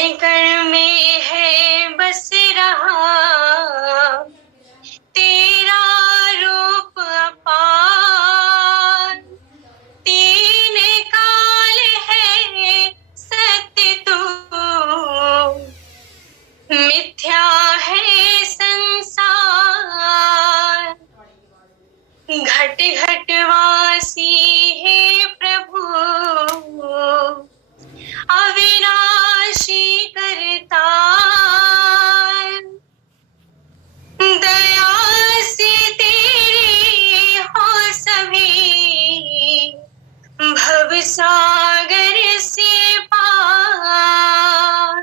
कण कण में है बस रहा तेरा रूप अपार। तीन काल है सत्य तू, मिथ्या है संसार। घट घट वासी है प्रभु, अविनाशी करतार। दया से तेरी हो सभी, भव सागर से पार।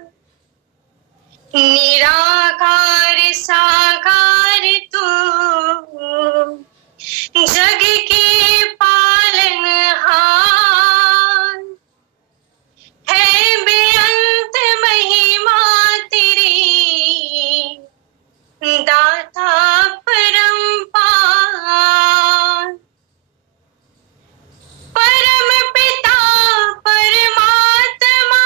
निराकार साकार तू, जग के पालनहार। है बेअंत महिमा तेरी, दाता परम्पार। परम पिता परमात्मा,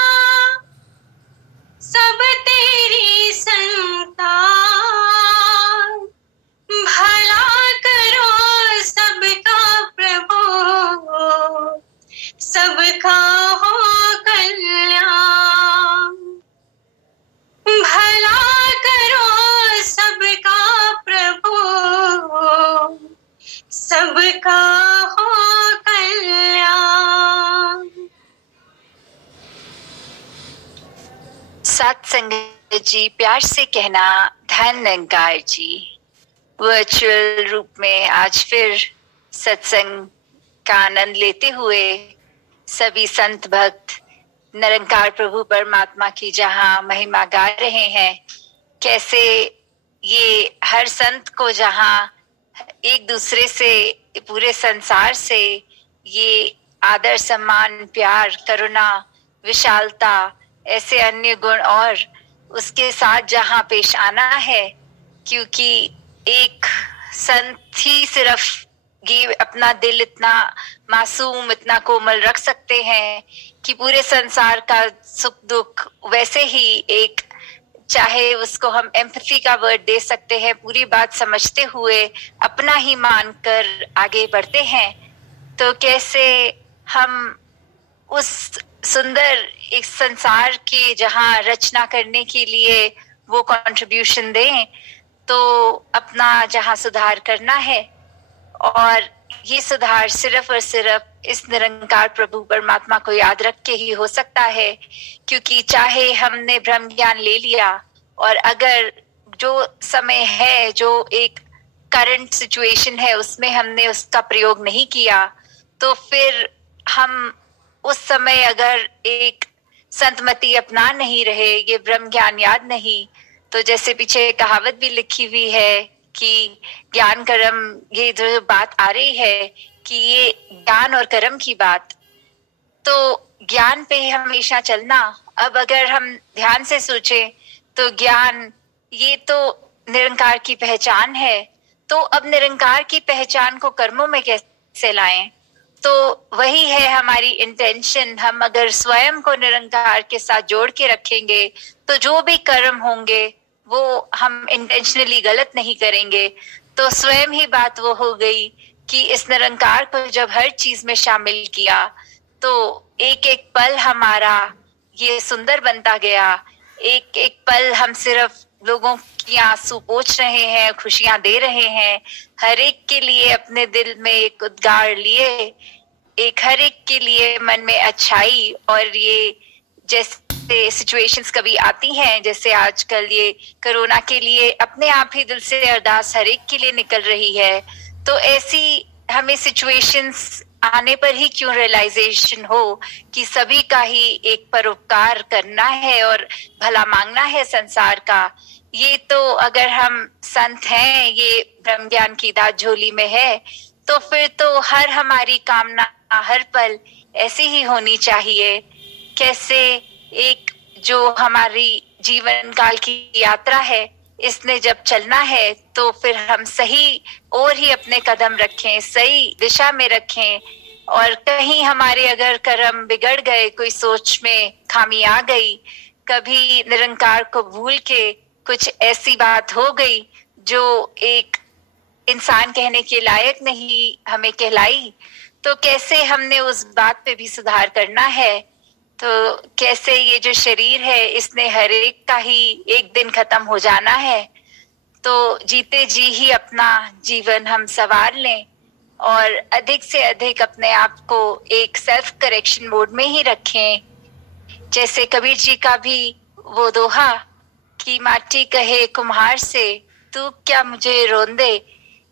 सब तेरी संतान। भला करो सबका प्रभु, सबका हो कल्याण। भला करो सबका प्रभु, सबका हो कल्याण। सत्संग जी प्यार से कहना धन निरंकार जी। वर्चुअल रूप में आज फिर सत्संग का आनंद लेते हुए सभी संत भक्त निरंकार प्रभु परमात्मा की जहाँ महिमा गा रहे हैं। कैसे ये हर संत को जहाँ एक दूसरे से, पूरे संसार से ये आदर सम्मान प्यार करुणा विशालता ऐसे अन्य गुण और उसके साथ जहाँ पेश आना है, क्योंकि एक संत ही सिर्फ ये अपना दिल इतना मासूम इतना कोमल रख सकते हैं कि पूरे संसार का सुख दुख वैसे ही एक, चाहे उसको हम एम्पैथी का वर्ड दे सकते हैं, पूरी बात समझते हुए अपना ही मानकर आगे बढ़ते हैं। तो कैसे हम उस सुंदर एक संसार की जहाँ रचना करने के लिए वो कंट्रीब्यूशन दें, तो अपना जहाँ सुधार करना है और ये सुधार सिर्फ और सिर्फ इस निरंकार प्रभु परमात्मा को याद रख के ही हो सकता है। क्योंकि चाहे हमने ब्रह्म ज्ञान ले लिया और अगर जो समय है, जो एक करंट सिचुएशन है, उसमें हमने उसका प्रयोग नहीं किया, तो फिर हम उस समय अगर एक संतमति अपना नहीं रहे, ये ब्रह्म ज्ञान याद नहीं, तो जैसे पीछे कहावत भी लिखी हुई है कि ज्ञान कर्म, ये जो बात आ रही है कि ये ज्ञान और कर्म की बात, तो ज्ञान पे हमेशा चलना। अब अगर हम ध्यान से सोचें तो ज्ञान ये तो निरंकार की पहचान है, तो अब निरंकार की पहचान को कर्मों में कैसे लाएं? तो वही है हमारी इंटेंशन। हम अगर स्वयं को निरंकार के साथ जोड़ के रखेंगे तो जो भी कर्म होंगे वो हम इंटेंशनली गलत नहीं करेंगे। तो स्वयं ही बात वो हो गई कि इस निरंकार को जब हर चीज में शामिल किया तो एक एक पल हमारा ये सुंदर बनता गया। एक एक पल हम सिर्फ लोगों की आंसू पोंछ रहे हैं, खुशियां दे रहे हैं, हर एक के लिए अपने दिल में एक उद्गार लिए, एक हर एक के लिए मन में अच्छाई। और ये जैसे सिचुएशंस कभी आती हैं, जैसे आजकल ये कोरोना के लिए अपने आप ही दिल से अरदास हर एक के लिए निकल रही है। तो ऐसी हमें सिचुएशंस आने पर ही क्यों रियलाइजेशन हो कि सभी का ही एक परोपकार करना है और भला मांगना है संसार का। ये तो अगर हम संत हैं, ये ब्रह्म ज्ञान की दात झोली में है, तो फिर तो हर हमारी कामना हर पल ऐसी ही होनी चाहिए। कैसे एक जो हमारी जीवन काल की यात्रा है, इसने जब चलना है तो फिर हम सही और ही अपने कदम रखें, सही दिशा में रखें। और कहीं हमारे अगर कर्म बिगड़ गए, कोई सोच में खामी आ गई, कभी निरंकार को भूल के कुछ ऐसी बात हो गई जो एक इंसान कहने के लायक नहीं हमें कहलाई, तो कैसे हमने उस बात पे भी सुधार करना है। तो कैसे ये जो शरीर है इसने हर एक का ही एक दिन खत्म हो जाना है, तो जीते जी ही अपना जीवन हम संवार लें और अधिक से अधिक अपने आप को एक सेल्फ करेक्शन मोड में ही रखें। जैसे कबीर जी का भी वो दोहा कि माटी कहे कुम्हार से तू क्या मुझे रोन दे,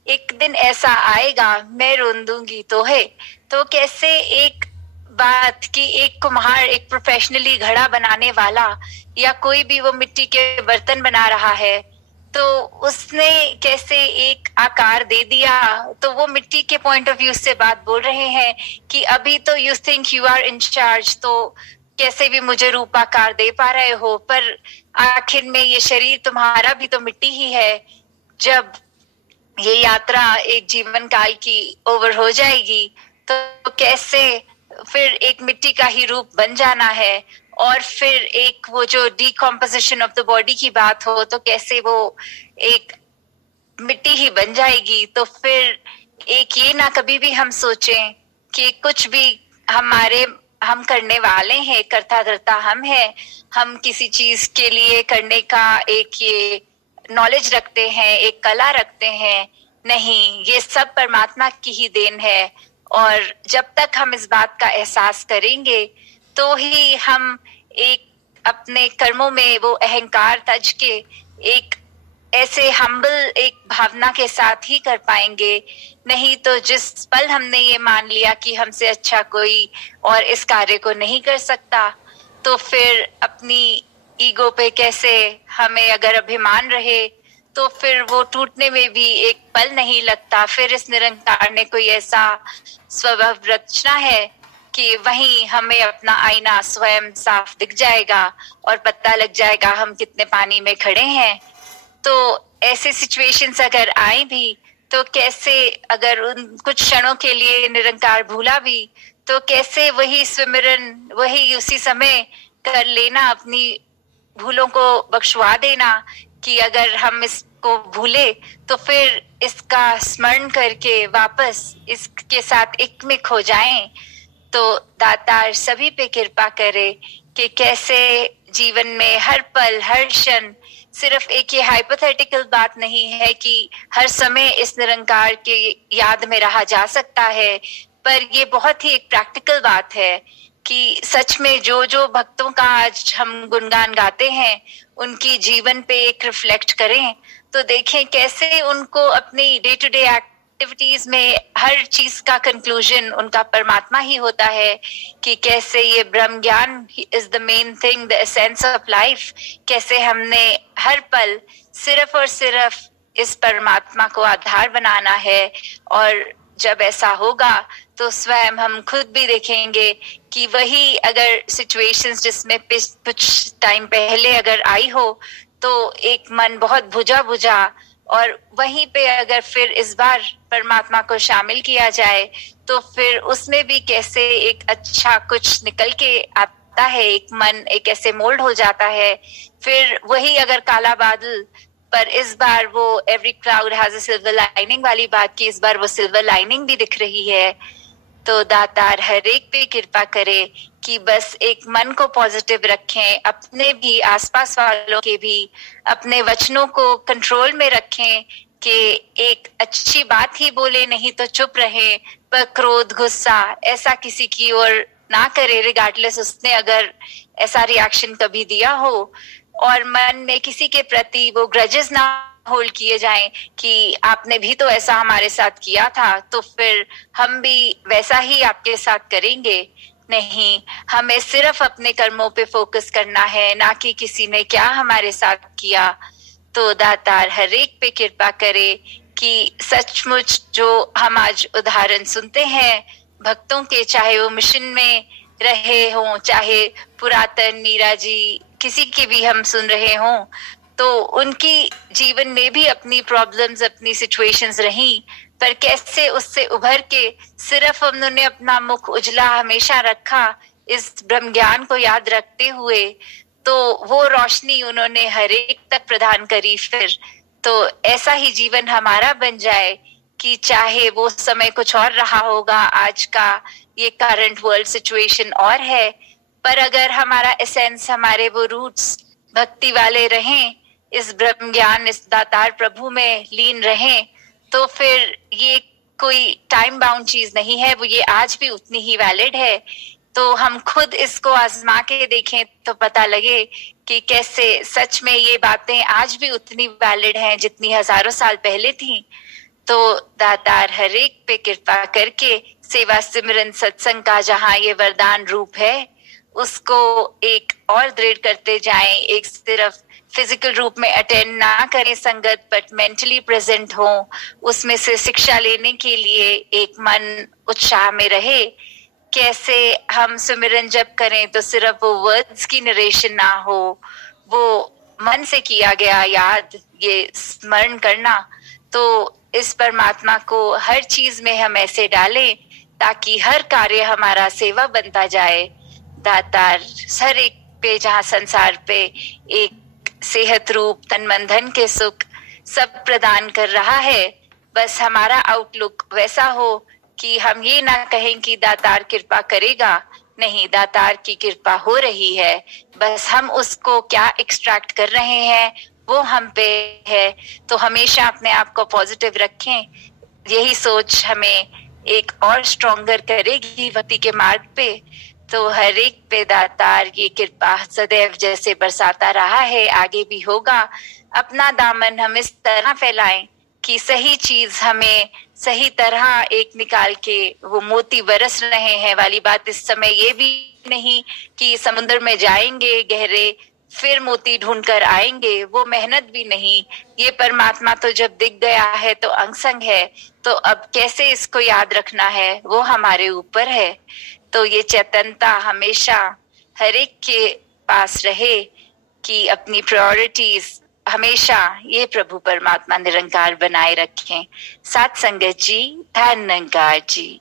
एक दिन ऐसा आएगा मैं रोन दूंगी तो है। तो कैसे एक बात कि एक कुम्हार, एक प्रोफेशनली घड़ा बनाने वाला या कोई भी वो मिट्टी के बर्तन बना रहा है, तो उसने कैसे एक आकार दे दिया, तो वो मिट्टी के पॉइंट ऑफ व्यू से बात बोल रहे हैं कि अभी तो you think you are in charge, तो कैसे भी मुझे रूप आकार दे पा रहे हो, पर आखिर में ये शरीर तुम्हारा भी तो मिट्टी ही है। जब ये यात्रा एक जीवन काल की ओवर हो जाएगी तो कैसे फिर एक मिट्टी का ही रूप बन जाना है, और फिर एक वो जो डिकम्पोजिशन ऑफ द बॉडी की बात हो तो कैसे वो एक मिट्टी ही बन जाएगी। तो फिर एक ये ना कभी भी हम सोचें कि कुछ भी हम करने वाले हैं, करता धरता हम किसी चीज के लिए करने का एक ये नॉलेज रखते हैं, एक कला रखते हैं। नहीं, ये सब परमात्मा की ही देन है, और जब तक हम इस बात का एहसास करेंगे तो ही हम एक अपने कर्मों में वो अहंकार तज के एक ऐसे हम्बल एक भावना के साथ ही कर पाएंगे। नहीं तो जिस पल हमने ये मान लिया कि हमसे अच्छा कोई और इस कार्य को नहीं कर सकता, तो फिर अपनी ईगो पे कैसे हमें अगर अभिमान रहे तो फिर वो टूटने में भी एक पल नहीं लगता। फिर इस निरंकार ने कोई ऐसा स्वभाव रचना है कि वहीं हमें अपना आईना स्वयं साफ दिख जाएगा और पता लग जाएगा हम कितने पानी में खड़े हैं। तो ऐसे सिचुएशंस अगर आए भी तो कैसे अगर उन कुछ क्षणों के लिए निरंकार भूला भी तो कैसे वही स्विमरन वही उसी समय कर लेना, अपनी भूलों को बख्शवा देना कि अगर हम इसको भूले तो फिर इसका स्मरण करके वापस इसके साथ एक में खो जाएं। तो दातार सभी पे कृपा करे कि कैसे जीवन में हर पल हर क्षण सिर्फ एक ये हाइपोथेटिकल बात नहीं है कि हर समय इस निरंकार के याद में रहा जा सकता है, पर ये बहुत ही एक प्रैक्टिकल बात है कि सच में जो जो भक्तों का आज हम गुणगान गाते हैं उनकी जीवन पे एक रिफ्लेक्ट करें तो देखें कैसे उनको अपनी डे टू डे एक्टिविटीज में हर चीज का कंक्लूजन उनका परमात्मा ही होता है कि कैसे ये ब्रह्म ज्ञान is the main thing, the essence of life. कैसे हमने हर पल सिर्फ और सिर्फ इस परमात्मा को आधार बनाना है, और जब ऐसा होगा तो स्वयं हम खुद भी देखेंगे कि वही अगर सिचुएशंस जिसमें कुछ टाइम पहले अगर आई हो तो एक मन बहुत बुझा बुझा, और वहीं पे अगर फिर इस बार परमात्मा को शामिल किया जाए तो फिर उसमें भी कैसे एक अच्छा कुछ निकल के आता है, एक मन एक ऐसे मोल्ड हो जाता है। फिर वही अगर काला बादल, पर इस बार वो every cloud has a silver lining वाली बात की इस बार वो सिल्वर लाइनिंग भी दिख रही है। तो दातार हर एक पे कृपा करे कि बस एक मन को पॉजिटिव रखें, अपने भी आसपास वालों के भी अपने वचनों को कंट्रोल में रखें कि एक अच्छी बात ही बोले, नहीं तो चुप रहे, पर क्रोध गुस्सा ऐसा किसी की ओर ना करे रिगार्डलेस उसने अगर ऐसा रिएक्शन कभी दिया हो, और मन में किसी के प्रति वो ग्रजेस ना होल्ड किए जाएं कि आपने भी तो ऐसा हमारे साथ किया था तो फिर हम भी वैसा ही आपके साथ करेंगे। नहीं, हमें सिर्फ अपने कर्मों पे फोकस करना है, ना कि किसी ने क्या हमारे साथ किया। तो दातार हर एक पे कृपा करे कि सचमुच जो हम आज उदाहरण सुनते हैं भक्तों के, चाहे वो मिशन में रहे हों, चाहे पुरातन मीरा जी किसी के भी हम सुन रहे हों, तो उनकी जीवन में भी अपनी प्रॉब्लम्स अपनी सिचुएशंस रही, पर कैसे उससे उभर के सिर्फ उन्होंने अपना मुख उजला हमेशा रखा इस ब्रह्म ज्ञान को याद रखते हुए। तो तो वो रोशनी उन्होंने हर एक तक प्रदान करी। फिर तो ऐसा ही जीवन हमारा बन जाए कि चाहे वो समय कुछ और रहा होगा, आज का ये करंट वर्ल्ड सिचुएशन और है, पर अगर हमारा एसेंस, हमारे वो रूट्स भक्ति वाले रहें, इस ब्रह्म ज्ञान, इस दातार प्रभु में लीन रहें, तो फिर ये कोई टाइम बाउंड चीज नहीं है, वो ये आज भी उतनी ही वैलिड है। तो हम खुद इसको आजमा के देखें तो पता लगे कि कैसे सच में ये बातें आज भी उतनी वैलिड हैं जितनी हजारों साल पहले थी। तो दातार हर एक पे कृपा करके सेवा सिमरन सत्संग का जहाँ ये वरदान रूप है उसको एक और दृढ़ करते जाएं। एक सिर्फ फिजिकल रूप में अटेंड ना करें संगत, बट मेंटली प्रेजेंट हो, उसमें से शिक्षा लेने के लिए एक मन उत्साह में रहे। कैसे हम सिमरन जप करें तो सिर्फ वो वर्ड्स की नरेशन ना हो, वो मन से किया गया याद, ये स्मरण करना। तो इस परमात्मा को हर चीज में हम ऐसे डालें ताकि हर कार्य हमारा सेवा बनता जाए। दातार हर एक पे, जहाँ संसार पे एक सेहत रूप तन मन धन के सुख सब प्रदान कर रहा है, बस हमारा आउटलुक वैसा हो कि हम ये ना कहें कि दातार कृपा करेगा, नहीं, दातार की कृपा हो रही है, बस हम उसको क्या एक्सट्रैक्ट कर रहे हैं वो हम पे है। तो हमेशा अपने आप को पॉजिटिव रखें, यही सोच हमें एक और स्ट्रॉन्गर करेगी भक्ति के मार्ग पे। तो हर एक पे दातार ये कृपा सदैव जैसे बरसाता रहा है, आगे भी होगा। अपना दामन हम इस तरह फैलाएं कि सही चीज हमें सही तरह एक निकाल के वो मोती बरस रहे हैं वाली बात इस समय ये भी नहीं कि समुद्र में जाएंगे गहरे फिर मोती ढूंढ कर आएंगे, वो मेहनत भी नहीं। ये परमात्मा तो जब दिख गया है तो अंगसंग है, तो अब कैसे इसको याद रखना है वो हमारे ऊपर है। तो ये चेतनता हमेशा हर एक के पास रहे कि अपनी प्रायोरिटीज हमेशा ये प्रभु परमात्मा निरंकार बनाए रखें। साथ संगत जी, धन्यवाद जी।